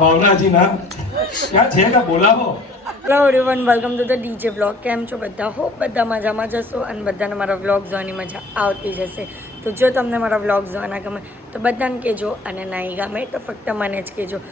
ભાવનાજી ના ક્યાં છે કે બોલાવો. Hello everyone, welcome to the DJ vlog. કેમ છો બધા? હોપ બધા મજામાં જશો અને બધાને મારા વ્લોગ જોવાની મજા આવતી જશે. તો જો તમને મારા વ્લોગ જોવાના ગમે તો બધાને કહેજો, અને નહીં ગમે તો ફક્ત મને જ કહેજો.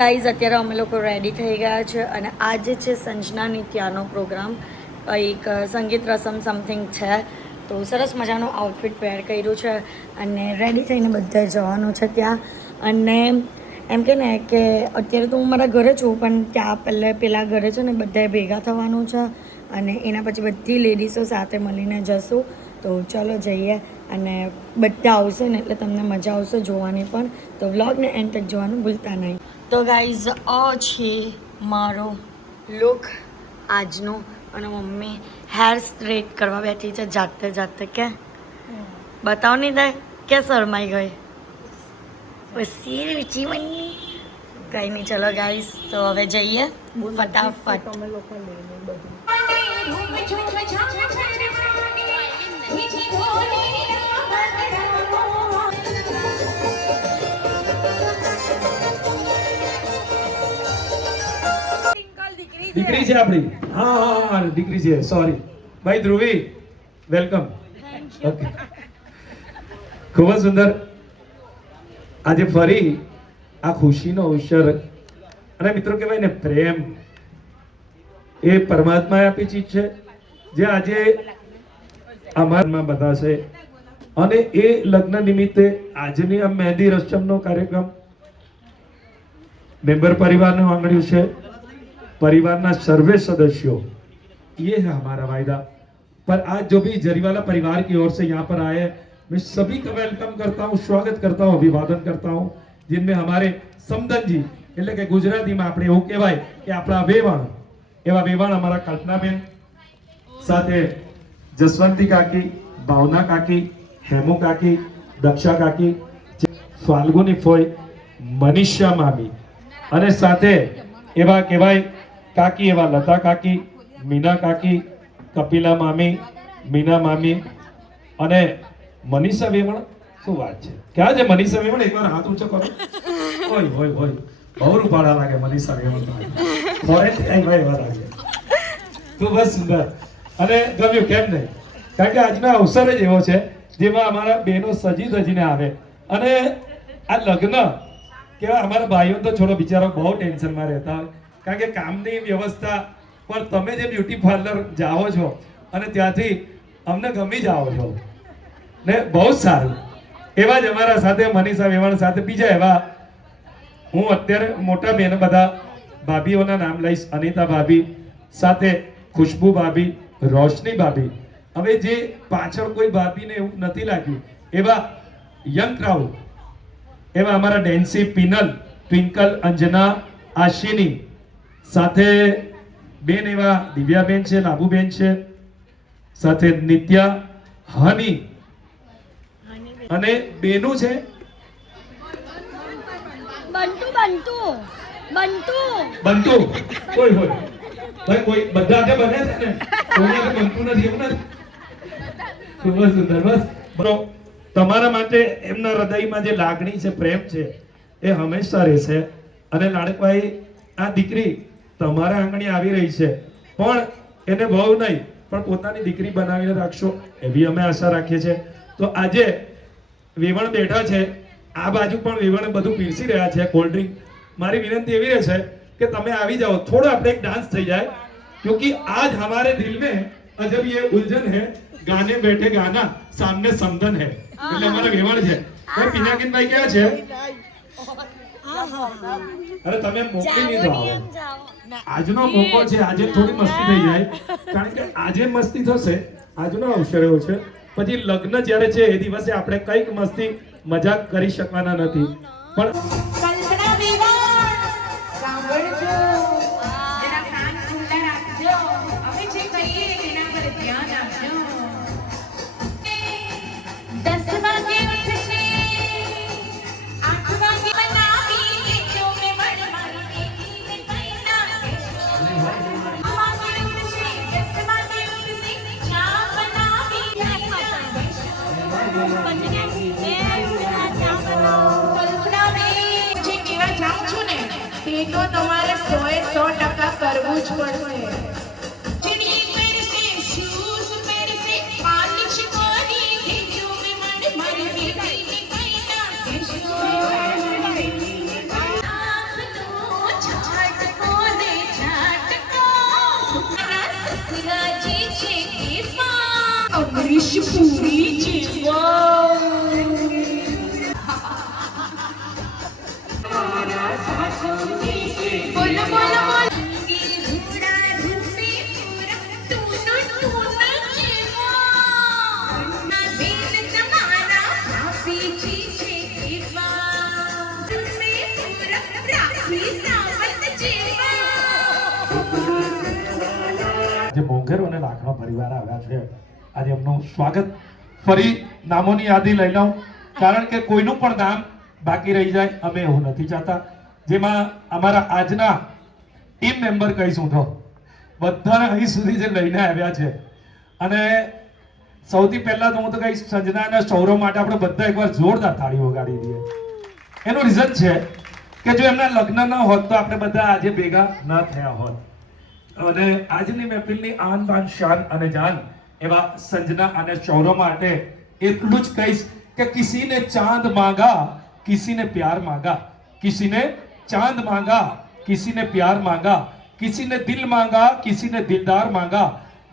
ગાઈઝ, અત્યારે અમે લોકો રેડી થઈ ગયા છે અને આજે છે સંજના નિત્યાનો પ્રોગ્રામ. કંઈક સંગીત રસમ સમથિંગ છે. તો સરસ મજાનું આઉટફિટ વેર કર્યું છે અને રેડી થઈને બધા જવાનું છે ત્યાં. અને એમ કે ને કે અત્યારે તો હું મારા ઘરે છું, પણ ત્યાં પેલા ઘરે છે ને બધાએ ભેગા થવાનું છે અને એના પછી બધી લેડીઝો સાથે મળીને જશું. તો ચલો જઈએ, અને બધા આવશે ને એટલે તમને મજા આવશે જોવાની પણ. તો વ્લોગને એન્ડ તક જોવાનું ભૂલતા નહીં. તો ગાઈઝ, આ છે મારો લુક આજનો, અને મમ્મી હેર સ્ટ્રેટ કરવા બેઠી છે જાતે જાતે. કે બતાવ નહીં થાય કે શરમાઈ ગઈ પછી રૂચી બની કંઈ નહીં. ચલો ગાઈઝ, તો હવે જઈએ ફટાફટ. દીકરી છે આપણી. હા, દીકરી છે. સોરી ભાઈ ધ્રુવી, વેલકમ. ઓકે, ખૂબ જ સુંદર. આજે ફરી આ ખુશીનો અવસર, અને મિત્રો કહેવાય ને પ્રેમ એ પરમાત્માએ આપી ચીજ છે, જે આજે અમારામાં બધા છે. અને એ લગ્ન નિમિત્તે આજની આ મહેંદી રસમનો કાર્યક્રમ મેમ્બર પરિવારનું આંગણ્યું છે. परिवार सर्वे सदस्यों, ये है हमारा वायदा. पर आज जो भी जरीवाला परिवार की ओर से यहाँ पर आए, मैं सभी का वेलकम करता हूँ, स्वागत करता हूँ, अभिवादन करता हूँ. जिनमें हमारे समदन जी, એટલે કે ગુજરાતીમાં આપણે એવું કહેવાય કે આપણા વેવાણ, એવા વેવાણ અમારા કલ્પનાબેન, સાથે જસવંતી કાકી, ભાવના કાકી, હેમુ કાકી, દક્ષા કાકી, ફાલ્ગુની ફોઈ, મનીષા મામી, અને સાથે એવા કહેવાય કાકી એવા લતા કાકી, મીના કાકી, કપિલા મામી, મીના મામી અને મનીષા વેમણ. શું વાત છે? ક્યાં છે મનીષા વેમણ? એકવાર હાથ ઊંચો કરો. હોય હોય હોય, બહુ રૂપાળા લાગે મનીષા વેમણ. ફોરેનથી આવ્યા એવા લાગે. ખૂબ જ સુંદર અને ગમ્યું, કેમ નહીં? કારણ કે આજનો અવસર જ એવો છે જેમાં અમારા બહેનો સજી ધજીને આવે. અને આ લગ્ન કેવા, અમારા ભાઈઓ તો છોડો, બિચારો બહુ ટેન્શનમાં રહેતા હોય, કારણ કે કામની વ્યવસ્થા પર તમે જે બ્યુટી પાર્લર જાઓ છો અને ત્યાંથી અમને ગમી જાઓ છો ને, બહુ સારું. એવા જ અમારા સાથે મનીષા વેવાણ સાથે બીજા એવા, હું અત્યારે મોટા બહેન બધા ભાભીઓના નામ લઈશ. અનિતા ભાભી, સાથે ખુશ્બુ ભાભી, રોશની ભાભી. હવે જે પાછળ કોઈ ભાભીને એવું નથી લાગ્યું એવા યંગ ક્રાઉડ, એવા અમારા ડેન્સી, પિનલ, ટ્વિંકલ, અંજના, આશિની, સાથે બેન એવા દિવ્યાબેન છે, લાભુબેન છે, સાથે નિત્યા, હની, અને બેનું છે બંટુ. બંટુ બંટુ બંટુ. કોઈ હોય ભાઈ, કોઈ બધા જે બને છે ને, કોઈને બંટુ નથી એવું નથી. ખૂબ જ સુંદર. બસ બ્રો, તમારા માટે એમના હૃદયમાં જે લાગણી છે, પ્રેમ છે, એ હંમેશા રહેશે. અને લાડકભાઈ, આ દીકરી તમારા આંગણે આવી રહી છે, પણ એને બહુ નહીં પણ પોતાની દીકરી બનાવીને રાખશો એવી અમે આશા રાખીએ છીએ. તો આજે વેવણ બેઠા છે, આ બાજુ પણ વેવણ બધું પીરસી રહ્યા છે, કોલ્ડ ડ્રિંક. મારી વિનંતી એવી રહેશે કે તમે આવી જાઓ, થોડો આપણે એક ડાન્સ થઈ જાય, क्योंकि आज हमारे दिल में अजब ये उलझन है, गाने बैठे गाना सामने समदन है. એટલે અમારા વેવણ છે. ભાઈ પિનાકિનભાઈ ક્યાં છે? અરે તમે મોકલી નહીં દો. આજનો મોકો છે, આજે થોડી મસ્તી થઈ જાય, કારણ કે આજે મસ્તી થશે. આજનો અવસર એવો છે, પછી લગ્ન જ્યારે છે એ દિવસે આપણે કઈક મસ્તી મજાક કરી શકવાના નથી. પણ જે કેવા જાઉં છું ને તે તો તમારે 100% કરવું જ પડશે. ચીડી પહેરશે, શૂઝ પહેરશે, પાલિશ કરી દેજો મે મન મારી બેટીને કઈ ના કહેશો. આંખનો છાટકો દે છાટકો, મારા સસરાજી છે કેવા, અમરીશ પુરી જેવા. બોલો બોલો બોલો. ગીર ઘોડા રૂપે પૂરા ટૂનો ટૂનો જેવા, ના બેન તમારા ભાભીજી છે કેવા, તમે પૂરા રાખી સાવત જેવા. જે મોંઘેરો અને લાખનો પરિવાર આવ્યા છે આજે એમનું સ્વાગત ફરી નામોની યાદી લઈ લઉં કારણ કે કોઈનું પણ નામ બાકી રહી જાય અમે એવું નથી ચાહતા. જેમાં અમારા આજના ટીમ મેમ્બર કહીશું તો બધાને અહીં સુધી જે લઈને આવ્યા છે અને સૌથી પહેલા તો હું તો કહીશ સંજના અને સૌરવ માટે આપણે બધા એકવાર જોરદાર તાળીઓ વગાડી દઈએ. એનું રીઝન છે કે જો એમના લગ્ન ન હોત તો આપણે બધા આજે ભેગા ન થયા હોત. અને આજની મહેફિલની આન બાન શાન અને જાન એવા સંजना અને સૌરવ માટે એટલું જ કહીશ કે કિસીને ચાંદ માંગા किसी ने प्यार मांगा, किसी ने चांद मांगा, किसी ने प्यार मांगा, किसी ने दिल मांगा, किसी ने दिलदार मांगा.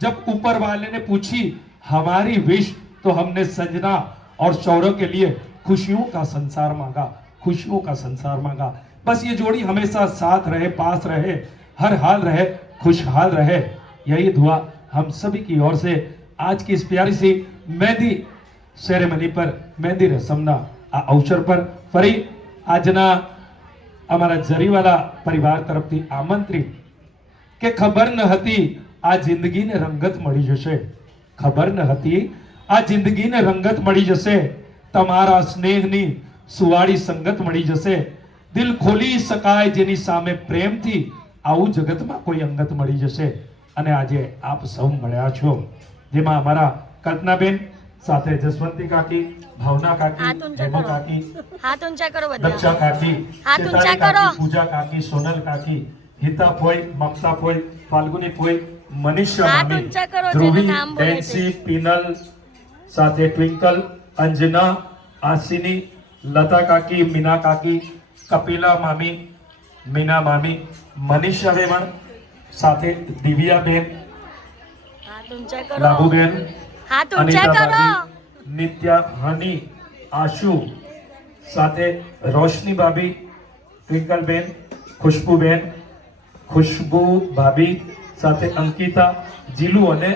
जब ऊपर वाले ने पूछी हमारी विश तो हमने संजना और सौरव के लिए खुशियों का संसार मांगा, खुशियों का संसार मांगा. बस ये जोड़ी हमेशा साथ रहे, पास रहे, हर हाल रहे, खुशहाल रहे. यही दुआ हम सभी की ओर से आज की इस प्यारी सी मेहंदी सेरेमनी पर मेहंदी रस्मना આ અવસર પર ફરી આજના અમારા જરીવાલા પરિવાર તરફથી આમંત્રિત કે ખબર ન હતી આ જિંદગીને રંગત મળી જશે, ખબર ન હતી આ જિંદગીને રંગત મળી જશે, તમારા સ્નેહની સુવાળી સંગત મળી જશે, દિલ ખોલી શકાય જેની સામે પ્રેમથી આવું જગતમાં કોઈ અંગત મળી જશે. અને આજે આપ સૌ મળ્યા છો જેમાં અમારા કલ્પનાબેન સાથે જસવંતી કાકી, ભાવના કાકી, હેમા કાકી, હાથ ઊંચા કરો બધા, દક્ષા કાકી, હાથ ઊંચા ચેતાલી કરો, કાકી, પૂજા કાકી, સોનલ કાકી, હિતા ફોઈ, મમતા ફોઈ, ફાલ્ગુની ફોઈ, મનીષા હાથ મામી, ઊંચા કરો, ધ્રુવી, જેનું નામ બોલે છે. ડેન્સી, પિનલ સાથે ટ્વિંકલ, અંજના, આસિની, લતા કાકી, મીના કાકી, કપિલા મામી, મીના મામી, મનીષા વેમણ સાથે દિવ્યાબેન, હાથ ઊંચા કરો, લાભુબેન, હાથ ઊંચા અનિતા કરો, ભાભી, નિત્યા, હની, આશુ સાથે રોશની ભાભી, ટ્વિંકલબેન, ખુશ્બુબેન, ખુશ્બુ ભાભી સાથે અંકિતા, જીલુ અને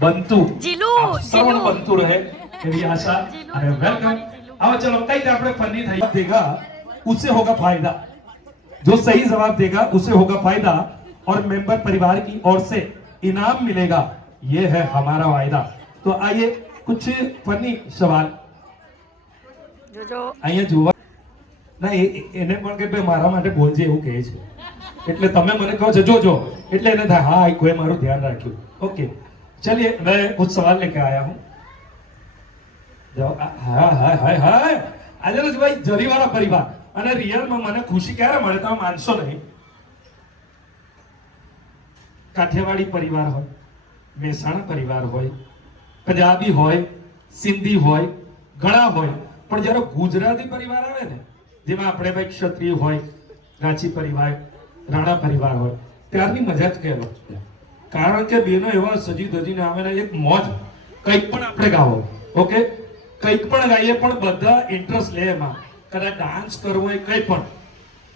બંતુ. જીલુ, આપ સૌનું જીલુ. બનતું રહે એવી આશા અને વેલકમ. आओ चलो कई આપણે ફની થઈ देगा उससे होगा फायदा, जो सही जवाब देगा उसे होगा फायदा और मेंबर परिवार की ओर से इनाम मिलेगा, ये है हमारा वायदा. तो आइए कुछ फनी सवाल જોજો અહીંયા જોવા ના એને પણ કે ભાઈ મારા માટે બોલજે એવું કહે છે એટલે તમે મને કહો છો જોજો એટલે એને થાય હા કોઈ મારું ધ્યાન રાખ્યું. ઓકે चलिए मैं कुछ सवाल लेके आया हूँ. જાઓ હા હા હા હા આજે ભાઈ જરીવાળા પરિવાર અને રિયલમાં મને ખુશી ક્યારે મળે તમે માનશો નહીં. કાઠિયાવાડી પરિવાર હોય, મહેસાણા પરિવાર હોય, પંજાબી હોય, સિંધી હોય, ઘણા હોય, પણ જ્યારે ગુજરાતી પરિવાર આવે ને જેમાં આપણે ભાઈ ક્ષત્રિય હોય, રાંચી પરિવાર, રાણા પરિવાર હોય ત્યારની મજા જ કહેલો. કારણ કે બેનો એવા સજી ધજીને આવે ને એક મોજ કંઈક પણ આપણે ગાવો ઓકે કંઈક પણ ગાઈએ પણ બધા ઇન્ટરેસ્ટ લે એમાં, કદાચ ડાન્સ કરવો હોય કંઈ પણ.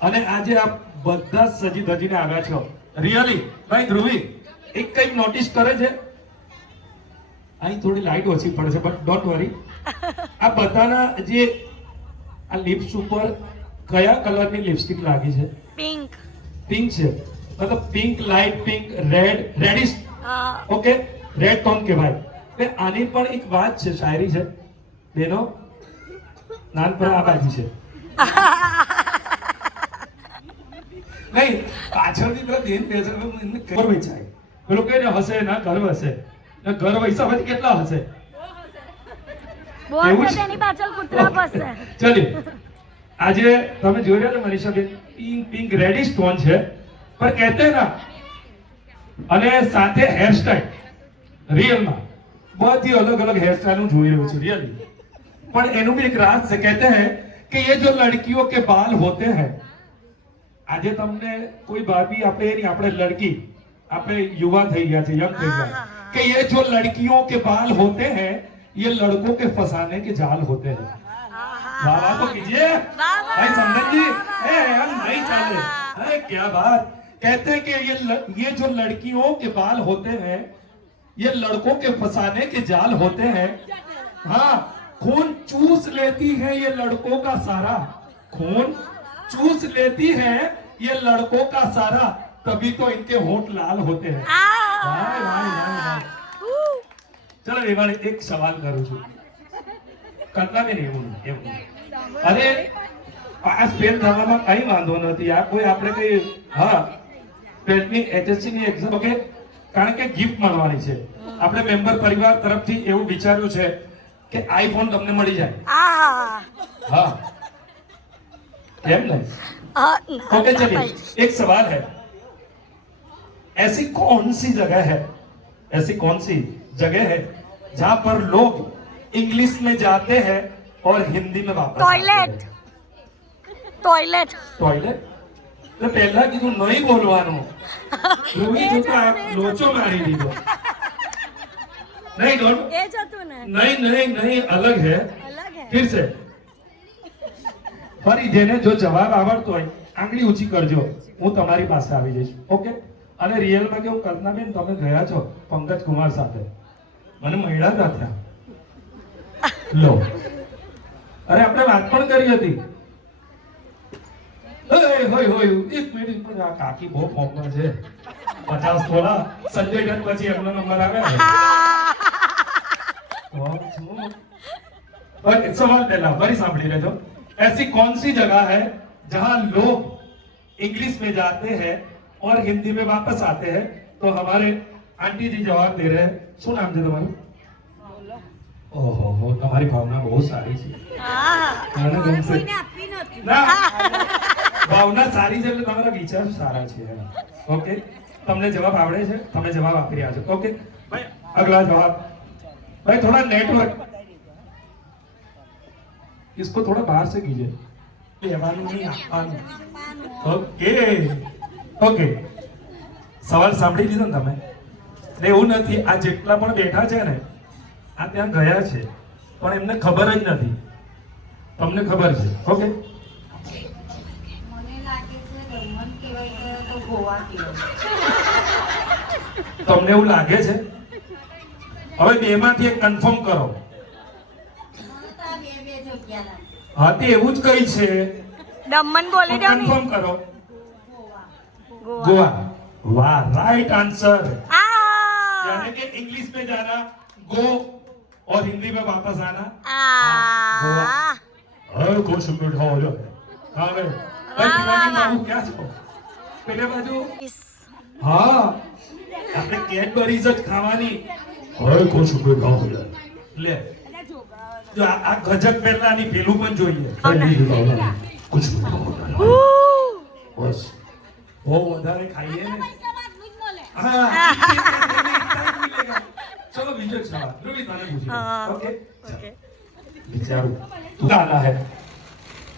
અને આજે આ બધા સજી ધજીને આવ્યા છો રિયલી. ભાઈ ધ્રુવી એક કંઈક નોટિસ કરે છે અહીં થોડી લાઈટ ઓછી પડે છે બટ ડોન્ટ વરી. આ બધાના જે આ લિપ્સ ઉપર કયા કલરની લિપસ્ટિક લાગી છે? પિંક. પિંક છે મતલબ pink, light pink, red, reddish. Okay red tone કહેવાય. એટલે આની પણ એક વાત છે, શાયરી છે બેનો, નાનપણ આ બાજુ છે નહીં પાછળથી પેલા બેન બેસે ઘર વેચાય પેલું કઈ હશે ના ઘર હશે ઘર વૈસા પછી કેટલા હશે બોલ એવું છે છે? તેની પાછળ કૂતરા ફસશે. ચલિए આજે તમે જોઈ રહ્યા છો મનીષાબેન પિંક પિંક રેડી સ્ટોન છે પર કહેતે हैं ना અને સાથે હેરસ્ટાઈલ રિયલમાં બધી અલગ અલગ હેરસ્ટાઈલ હું જોઈ રહ્યો છું રિયલી પણ એનું भी एक राज છે कहते हैं कि ये जो लड़कियों के बाल होते हैं આજે તમને કોઈ બાબી આપણે એની આપણે લડકી આપણે યુવા થઈ ગયા છે યંગ થઈ ગયા कि ये जो लड़कियों के बाल होते हैं ये लड़कों के फंसाने के जाल होते हैं वाह वाह तो कीजिए भाई संदन जी हम नहीं चाहते अरे क्या बात कहते हैं कि ये जो लड़कियों के बाल होते हैं ये लड़कों के फंसाने के जाल होते हैं हाँ खून चूस लेती है ये लड़कों का सारा खून चूस लेती है ये लड़कों का सारा तभी तो इनके होंठ लाल होते हैं वाह वाह वाह चलो रेवाड़ी एक सवाल करूं છું કરતા બી નહીં એવું અરે પાસ ફેલ થવામાં કઈ વાંધો નથી આ કોઈ આપણે કઈ હા 12ની એચએસસી ની એક્ઝામ ઓકે કારણ કે ગિફ્ટ મળવાની છે આપણે મેમ્બર પરિવાર તરફથી એવું વિચાર્યું છે કે આઈફોન તમને મળી જાય હા કેમ નહીં ओके चलिए एक सवाल है ऐसी कौन सी जगह है ऐसी कौन सी जगह है जहां पर लोग इंग्लिश में जाते हैं और हिंदी में वापस टॉयलेट टॉयलेट टॉयलेट तो पहला कीधું નહીં બોલવાનું રૂબી તું તો લોચો મારી દીધો नहीं डोंट એ જ હતું ને नहीं नहीं नहीं अलग है અલગ હે फिर से ફરી જેને જો જવાબ આવડતો હોય આંગળી ઊંચી કરજો હું તમારી પાસે આવી જઈશ ઓકે અને રિયલમાં કેવું કલ્પનાબેન તમે ગયા છો પંકજ કુમાર સાથે મને મળ્યા હતા ત્યાં લો અરે આપણે વાત પણ કરી હતી હોય હોય એક મિનિટ પણ આ કાકી બહુ ફોર્મમાં છે 50 તોલા સંજય દત્ત પછી એમનો નંબર આવે ને सवाल पहला बड़ी सांभળી लेजो ऐसी कौन सी जगह है जहां लोग इंग्लिश में जाते हैं और हिंदी में वापस आते हैं तो हमारे आंटी जी जवाब दे रहे हैं શું નામ છે તમારું ઓહો હો તમારી ભાવના બહુ સારી છે મને ગમશે કોઈને આપવી નહોતી ના ભાવના સારી છે એટલે તમારા વિચાર સારા છે ઓકે તમને જવાબ આવડે છે તમે જવાબ આપી રહ્યા છો ઓકે ભાઈ અગલા જવાબ भाई थोड़ा नेटवर्क इसको थोड़ा बाहर से कीजिए લેવાનું નહીં આપવાનું ઓકે ઓકે સવાલ સાંભળી લીધો ને તમે ને એવું નથી આ જેટલા પણ બેઠા છે ને આ ત્યાં ગયા છે પણ એમને ખબર જ નથી તમને ખબર છે ઓકે મને લાગે છે દમણ કહેવાય તો ગોવા કહેવાય તમને એવું લાગે છે હવે બેમાંથી એક કન્ફર્મ કરો હા તે એવું જ કઈ છે દમણ બોલી દો ને કન્ફર્મ કરો गोवा वाह राइट आंसर यानी कि इंग्लिश में जाना गो और हिंदी में वापस आना गोवा अरे कुछ मीठा हो जाए हाँ भाई भाई पिलानी बाबू क्या छो પેલે બાજુ હા આપણે કેડબરીઝ જ ખાવાની હવે कुछ मीठा हो जाए લે જો આ ગજક પહેલાની પેલું પણ જોઈએ कुछ मीठा हो जाए बस वो વધારે ખાઈએ ને હા ચલો બીજો સવાલ રૂબી તને પૂછો ઓકે વિચારું તું આના હે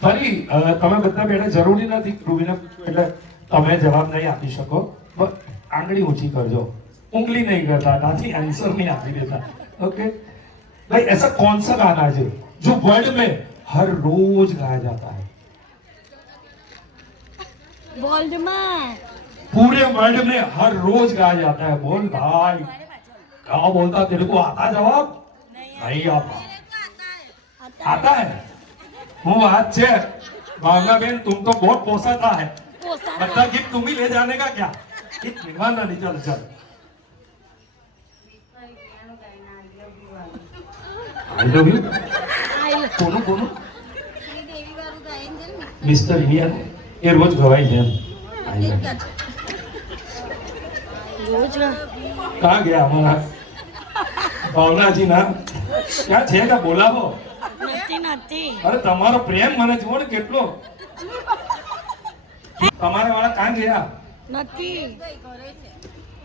ફરી તમે બધા બેઠા જરૂરી નથી રૂબીને એટલે તમે જવાબ નહીં આપી શકો બસ આંગળી ઊંચી કરજો उंगली नहीं करता नाथी आंसर नहीं આપી દેતા ओके भाई ऐसा कौन सा गाना है जो वर्ल्ड में हर रोज गाया जाता है वर्ल्ड में पूरे वर्ल्ड में हर रोज गाया जाता है बोल भाई क्या बोलता तेरे को आता जवाब नहीं आता आता है वो बात છે भावना बेन तुम तो बहुत पोसाता है मतलब गिफ्ट तुम ही ले जाने का क्या एक मेहमान नहीं चल चल आई लव यू કોનું કોનું મિસ્ટર ઇન્ડિયન એ રોજ ગવાય છે आई लव यू रोज कहाँ गया हमारा भावना जी ना ક્યાં છે કે બોલાવો? નથી અરે તમારો પ્રેમ મને જુઓ ને કેટલો. તમારા વાળા કાં ગયા? નથી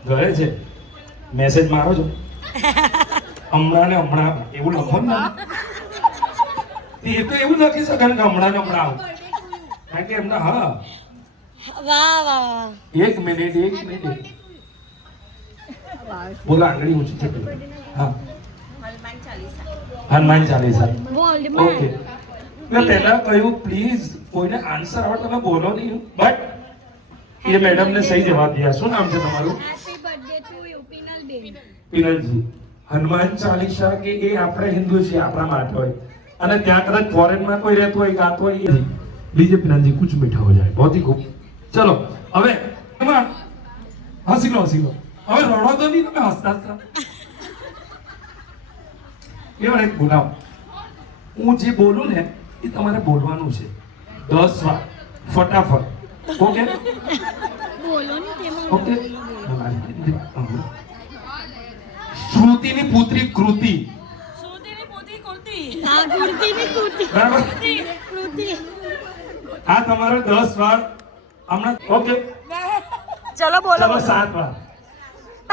ઘરે છે. મેસેજ મારો છો હમણાં ને હમણાં એવું લખો ને. એ તો એવું લખી શકે ને કે હમણાં ને હમણાં આવું. કારણ કે એમના હા વાહ વાહ એક મિનિટ બોલો આંગળી ઊંચી છે હા હનુમાન ચાલીસા બોલ ઓકે મેં પહેલા કહ્યું પ્લીઝ કોઈને આન્સર આવે તમે બોલો નહીં બટ એ મેડમ ને સહી જવાબ દિયા. શું નામ છે તમારું? Happy birthday to you penal બેન. પિનલજી. હનુમાન ચાલીસા કે એ આપણે હિન્દુ છે આપણા માટે હોય અને ત્યાં કદાચ ફોરેન માં કોઈ રહેતું હોય ગાતો હોય लीजिए पिनाजी कुछ मीठा हो जाए बहुत ही खूब. चलो હવે એમાં હસી લો હવે રડો તો નહીં તમે હસતા હસતા. એવા એક બોલાવો. હું જે બોલું ને એ તમારે બોલવાનું છે 10 વાર ફટાફટ. ઓકે બોલો ને તેમાં ઓકે. શ્રુતિની પુત્રી કૃતિ. હા કુર્તી બરાબર. કૃતિ આ તમારે 10 વાર હમણાં. ઓકે ચલો બોલો ચલો 7 વાર.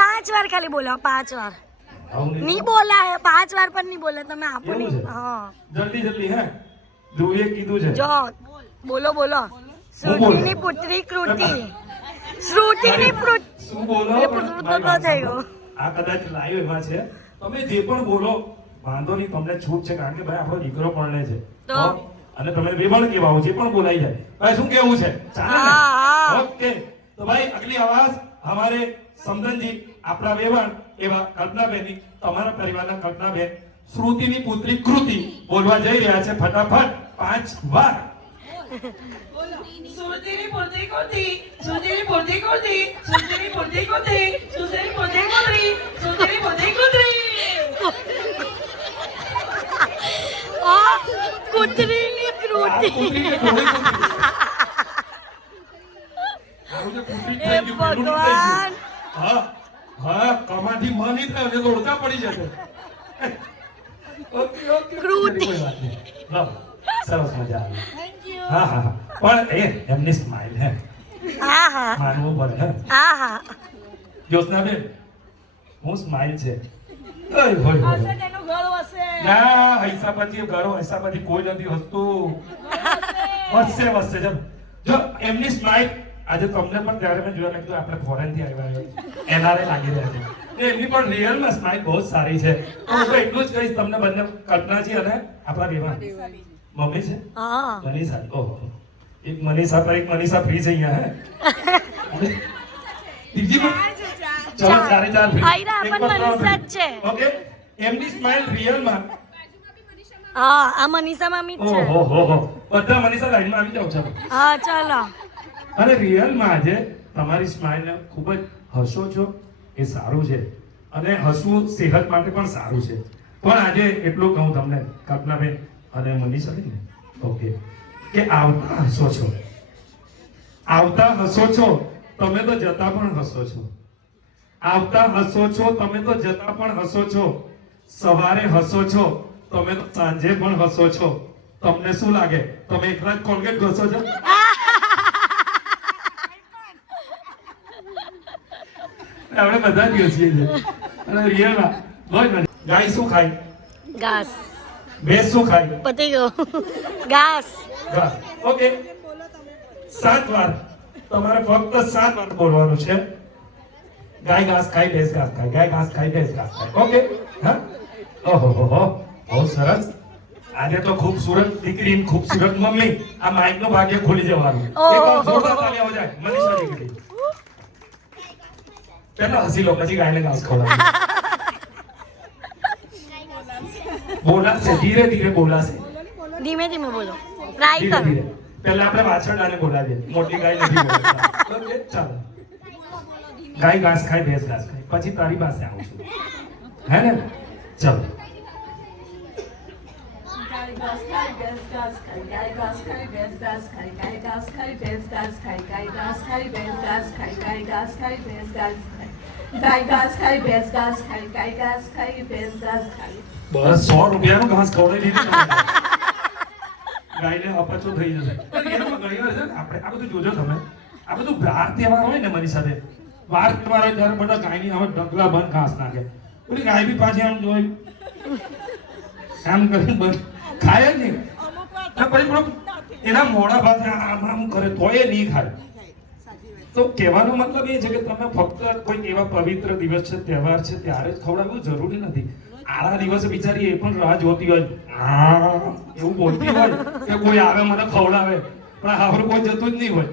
5 વાર ખાલી બોલો 5 વાર નહીં બોલા હે 5 વાર પણ નહીં બોલે તમે આપો એવું નહીં છે? હા જલ્દી હે ધ્રુવીએ કીધું છે. જો બોલો બોલો? શ્રુતિની પુત્રી કૃતિ શ્રુતિની પુત્રી શું બોલો? એ પુત્ર તો ન થઈ ગયો. આ કદાચ લાઈવ એમાં છે તમે જે પણ બોલો વાંધો નહીં તમને છૂટ છે કારણ કે ભાઈ આપણો દીકરો પરણે છે તો? અને તમે વેવણ કેવાઓ જે પણ બોલાઈ જાય ભાઈ શું કેવું છે ચાલે ને? હા. ઓકે તો ભાઈ અગલી આવાજ हमारे समदनजी આપણા વેવણ એવા કલ્પનાબેનની તમારા પરિવારના કલ્પનાબેન શ્રુતિની પુત્રી કૃતિ બોલવા જઈ રહ્યા છે ફટાફટ 5 વાર. Sudiri putri kuti, sudiri putri kuti, sudiri putri kuti, sudiri putri kuti, sudiri putri kuti. આ કુતરીની કૃતિ પુત્રીને ઘોડી કૃતિ. આવું જે પુત્રી થઈ ગયું, પેલું નહીં થઈ ભગવાન. ગયું. હા કમાથી માં નહીં થાય એટલે તો ઓળખા પડી જશે. ઓકે કૃતિ. કોઈ વાત નહીં. લો, સરસ મજા આવી. હા પણ એમની સ્માઈલ હે આહા માનવું પડે હે આહા જ્યોત્સનાબેન હું સ્માઈલ છે ઓય હોય હોય તેનું ગળું હશે. ના હૈસા પછી ઘરો હૈસા પછી કોઈ નથી હસતું વસશે જો એમની સ્માઈલ આજે તમને પણ ત્યારે મેં જોયા મેં કીધું આપણે ફોરેન થી આવ્યા એનઆરએ લાગી રહ્યા છે એમની પણ રિયલ માં સ્માઈલ બહુ સારી છે હું તો એટલું જ કહીશ તમને બંને કલ્પનાજી અને આપણા બેવા મમ્મી છે હા મનીષા ઓહો એક મનીષા પર એક મનીષા ફ્રી છે અહીંયા હે બીજી પણ ચલો ચારે ચાર free. આયરા એક પણ પર ત્રણ મનીષા જ free. છે. ઓકે એમની સ્માઈલ રિયલ માં હા આ મનીષા મામી જ છે ઓહો બધા મનીષા લાઈન માં આવી જાવ છો હા ચાલો અને રિયલ માં આજે તમારી સ્માઈલ ખૂબ જ હસો છો એ સારું છે અને હસવું સેહત માટે પણ સારું છે પણ આજે એટલું કહું તમને કલ્પનાબેન અને મનીષા બેન ને ઓકે કે આવતા હસો છો તમે તો જતા પણ હસો છો આવતા હસો છો તમે તો જતા પણ હસો છો સવારે હસો છો તમે તો સાંજે પણ હસો છો તમને શું લાગે તમે એકલા જ કોલગેટ ઘસો છો આપણે બધા જ ઘસીએ છીએ અને રિયલમાં બહુ જ મજા. ગાય શું ખાય ઘાસ ભેંસ શું ખાય પતી ગયો ઘાસ ઘાસ ઓકે 7 વાર તમારે ફક્ત 7 વાર બોલવાનું છે ગાય ઘાસ ખાય ભેંસ ઘાસ ખાય ગાય ઘાસ ખાય ભેંસ ઘાસ ખાય ઓકે હા ઓહો બહુ સરસ આજે તો ખૂબસૂરત દીકરી ને ખૂબસૂરત મમ્મી આ માઇક નું ભાગ્ય ખોલી જવાનું એક વાર જોરદાર તાળી આવો જાય મનીષા દીકરી પેલા હસી લો પછી ગાયને ઘાસ ખવડાવવાનું બોલાશે ધીરે ધીરે બોલાશે ધીમે ધીમે બોલો ટ્રાય ધીરે કરો ધીરે પહેલા આપણે વાછરડાને બોલાવીએ મોટી ગાય નથી બોલાવતા ઓકે ચાલો ગાય ઘાસ ખાય ભેંસ ઘાસ ખાય પછી તારી પાસે આવું છું હે ને ચલો घास खाई भैंस घास खाई गाय घास खाई भैंस घास खाई गाय घास खाई भैंस घास खाई गाय घास खाई भैंस घास खाई गाय घास खाई भैंस घास खाई गाय घास खाई भैंस घास खाई गाय घास खाई भैंस घास खाई બસ 100 રૂપિયાનું ઘાસ ખવડાવી દીધું ગાયને અપચો થઈ જશે પણ એમાં ઘણી વાર છે ને આપણે આ બધું જોજો તમે આ બધું વાર તહેવાર હોય ને મારી સાથે વાર તહેવાર હોય ત્યારે બધા ગાયની હવે ઢગલા બંધ ઘાસ નાખે ઓલી ગાય બી પાછી આમ જોઈ આમ કરીને બંધ ખાય જ નહીં ના પછી પેલો એના મોડા પાસે આમ કરે તોય એ નહીં ખાય તો કહેવાનો મતલબ એ છે કે તમે ફક્ત કોઈ એવા પવિત્ર દિવસ છે તહેવાર છે ત્યારે જ ખવડાવવું જરૂરી નથી આરા દિવસે બિચારી એ પણ રાહ જોતી હોય એવું બોલતી હોય કે કોઈ આવે મને ખવડાવે પણ આપણે કોઈ જતું જ નહીં હોય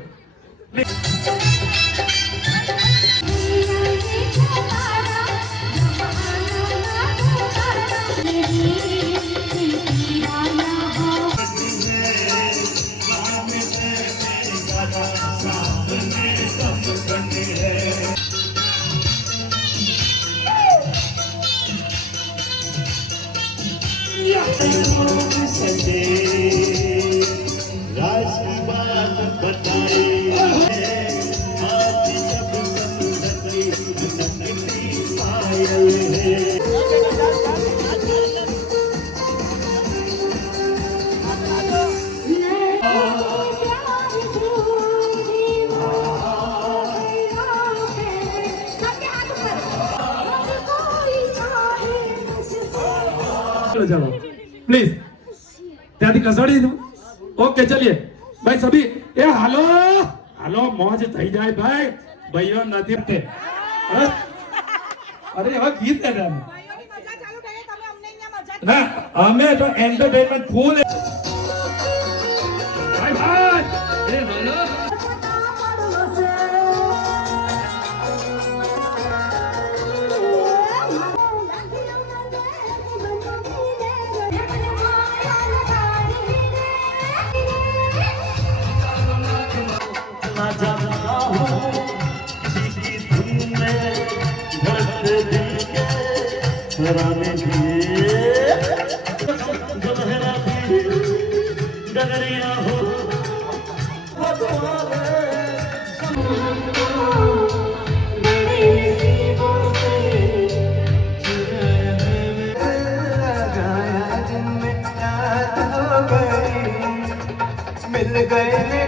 चलो प्लीज त्यादी कसड़ी ओके चलिए भाई सभी ए हालो हालो मौज થઈ જાય ભાઈ ભાઈઓ નથી તે અરે હવે ગીત છે ને ભાઈઓની મજા ચાલુ થઈ ગઈ તમે અમને અહીંયા મજા ના અમે તો એન્ટરટેનમેન્ટ ફૂલ ભાઈ ભાઈ એ હાલો मिल गए